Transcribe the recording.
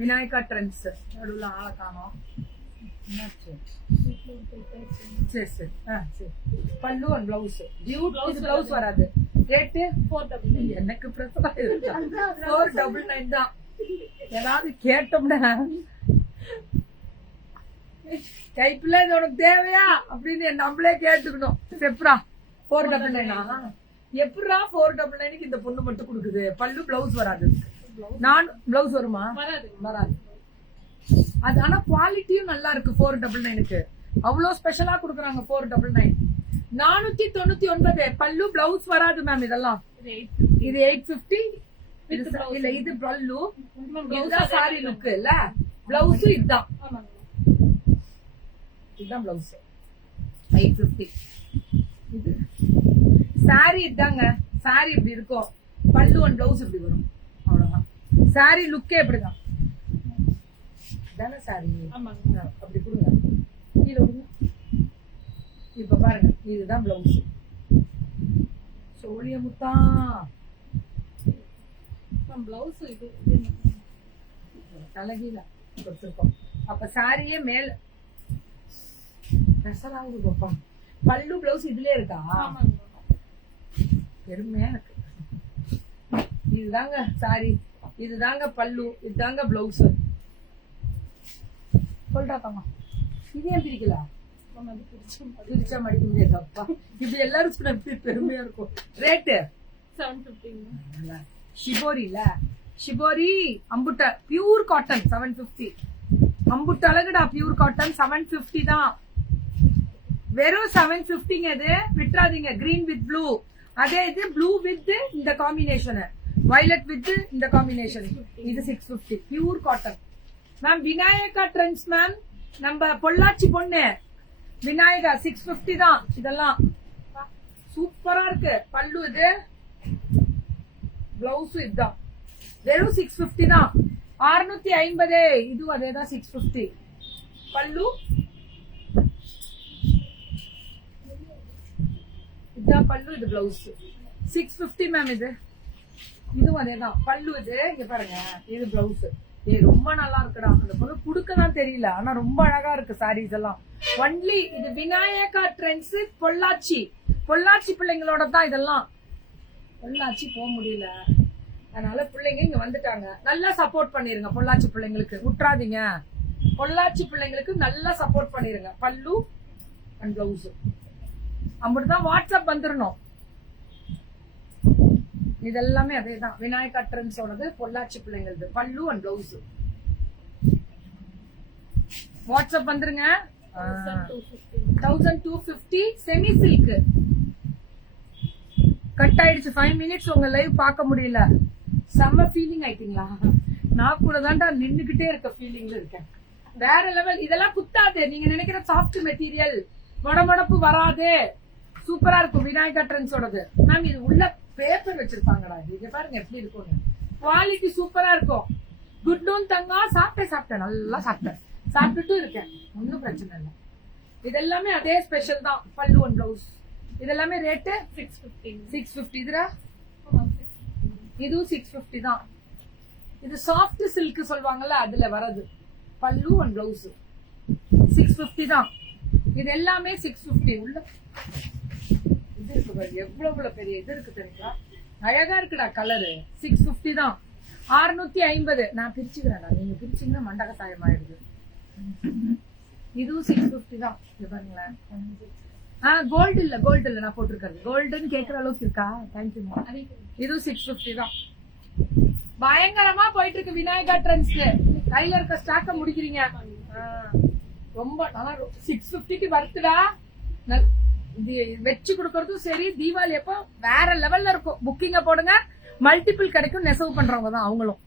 Vinayaka trends நடுவில் ஆளை காணோம். சரி சரி சரி. பல்லு அண்ட் பிளவுஸ் பிளவுஸ் வராது. ரேட்டு 499. எனக்கு பிரச்சனை 499 தான். ஏதாவது கேட்டோம்னா டைப்ல இது உனக்கு தேவையா அப்படின்னு நம்மளே கேட்டுக்கணும். செப்ரா 499. எப்படா 499 இந்த பொண்ணு மட்டும் கொடுக்குது? பல்லு பிளவுஸ் வராது. நான் பிளவுஸ் வருமா? வராது. அது ஆனா குவாலிட்டியும் நல்லா இருக்கு. 499க்கு அவ்வளவு ஸ்பெஷலா கொடுக்குறாங்க. 499 499. பல்லு பிளவுஸ் வராது மேம். இதெல்லாம் இது 850 இல்ல. இது பல்லு, இதுதான் சாரி லுக் இல்ல. பிளவுஸ் இதுதான் பிளவுஸ் 850. இது சாரி இதாங்க. சாரி இப்படி இருக்கும். பல்லு அண்ட் பிளவுஸ் இப்படி வரும். அவ்வளவுதான். சாரி லுக்கே இப்படிதான் தானே. சாரி அப்படி கொடுங்க. கீழே கொடுங்க. இப்ப பாருங்க, இதுதான் பிளவுஸ். சோழிய முத்தா பிளவுஸ் இது தலகீழ கொடுத்துருக்கோம். அப்ப சாரியே மேல பெசலாகுது பாப்பா. பல்லு பிளவுஸ் இதுலயே இருக்கா? பெருமையா இருக்கு. இதுதாங்க சாரி, இதுதாங்க பல்லு, இதுதாங்க பிளவுஸ். சொல்றாங்க இது ஏன் பிரிக்கல? பிரிச்சா மடிக்க முடியாது. அப்பா இப்படி எல்லாரும் சொன்ன பெருமையா இருக்கும். ரேட்டு 750. ஷிபோரி இல்ல, ஷிபோரி அம்புட்ட பியூர் காட்டன் 750. அம்புட்ட அழகுடா பியூர் காட்டன் 750 தான். வெறும் 750ங்க. இது விட்டுறாதீங்க. Green with blue. அதே இது ப்ளூ வித் இந்த காம்பினேஷன், வயலட் வித் இந்த காம்பினேஷன். இது 650 pure cotton ma'am. Vinayaka trends ma'am. நம்ம பொள்ளாச்சி பொண்ணு விநாயகா 650 தான். இதெல்லாம் சூப்பரா இருக்கு. பல்லு இது, பிளவுஸ் இதுதான். வெறும் 650 தான். 650. இதுவும் அதேதான் 650. பல்லு இதுதான் பல்லு, இது பிளவுஸ் 650 மேம். இதுவும் அதேதான். பல்லு இது. இங்க பாருங்க, இது பிளவுஸ். ரொம்ப நல்லா இருக்குடா. அந்த பொண்ணு குடுக்கதான் தெரியல, ஆனா ரொம்ப அழகா இருக்கு சாரீஸ் எல்லாம். ஒன்லி இது விநாயகா ட்ரெண்ட்ஸ் பொள்ளாச்சி. பொள்ளாச்சி பிள்ளைங்களோட தான் இதெல்லாம். பொள்ளாச்சி போக முடியல, அதனால பிள்ளைங்க இங்க வந்துட்டாங்க. நல்லா சப்போர்ட் பண்ணிருங்க பொள்ளாச்சி பிள்ளைங்களுக்கு. விட்டுறாதீங்க. பொள்ளாச்சி பிள்ளைங்களுக்கு நல்லா சப்போர்ட் பண்ணிருங்க. பல்லு அண்ட் பிளவுஸ் அப்படிதான். வாட்ஸ்அப் வந்துடணும். இதெல்லாமே அதேதான். விநாயகா ட்ரெண்ட்ஸோடது, பொள்ளாச்சி பிள்ளைங்களது. பல்லு அண்ட் பிளவுஸ். வாட்ஸ்அப் வந்துருங்க. 1250. செமி சில்க் கட் ஆயிடுச்சு. 5 மினிட்ஸ் உங்க லைவ் பார்க்க முடியல. செம்ம ஃபீலிங் ஆயிட்டீங்களா? நான் கூட தான்டா நின்னுகிட்டே இருக்க ஃபீலிங்ல இருக்கேன். வேற லெவல். இதெல்லாம் குத்தாது. நீங்க நினைக்கிற சாஃப்ட் மெட்டீரியல், மொடமொடப்பு வராது. சூப்பரா இருக்கும் விநாயகா ட்ரெண்ட்ஸோடது மேம். இது உள்ள பேப்பர் வச்சிருப்பாங்கடா. இங்க பாருங்க எப்படி இருக்கும். குவாலிட்டி சூப்பரா இருக்கும். குட் நூன் தங்கா. சாப்பிட்டேன் நல்லா சாப்பிட்டுட்டு இருக்கேன். ஒன்னும் பிரச்சனை இல்லை. இதெல்லாமே அதே ஸ்பெஷல் தான். பல்லு அண்ட் பிளவுஸ் இதெல்லாமே ரேட்டு 650. இதுரா இதுவும் 650 தான். இது சாஃப்ட் சில்க் சொல்லுவாங்கல்ல, அதுல வரது. பல்லு அண்ட் பிளவுஸ் 650 தான். இது எல்லாமே 650. உள்ள இது இருக்கு பாரு, எவ்வளவு பெரிய இது இருக்கு தெரியுங்களா? அழகா இருக்குடா கலரு. 650 தான். 650. நான் பிரிச்சுக்கிறேன். நீங்க பிரிச்சீங்கன்னா மண்டக சாயம் ஆயிடுது. இதுவும் 650 தான். இது பாருங்களேன். கோல்டு இல்ல நான் போட்டிருக்கிறது. கோல்டுன்னு கேக்குற அளவுக்கு இருக்கா? தேங்க்யூ. இதுவும் 650 தான். பயங்கரமா போயிட்டு இருக்கு விநாயகா ட்ரெண்ட்ஸ்க்கு. கையில இருக்க ஸ்டாக்க முடிக்கிறீங்க. ரொம்ப நல்லா 650க்கு வருத்துடா. வச்சு கொடுக்கறதும் சரி. தீபாவளி அப்போ வேற லெவல்ல இருக்கும். புக்கிங்க போடுங்க, மல்டிபிள் கிடைக்கும். நெசவு பண்றவங்க தான் அவங்களும்.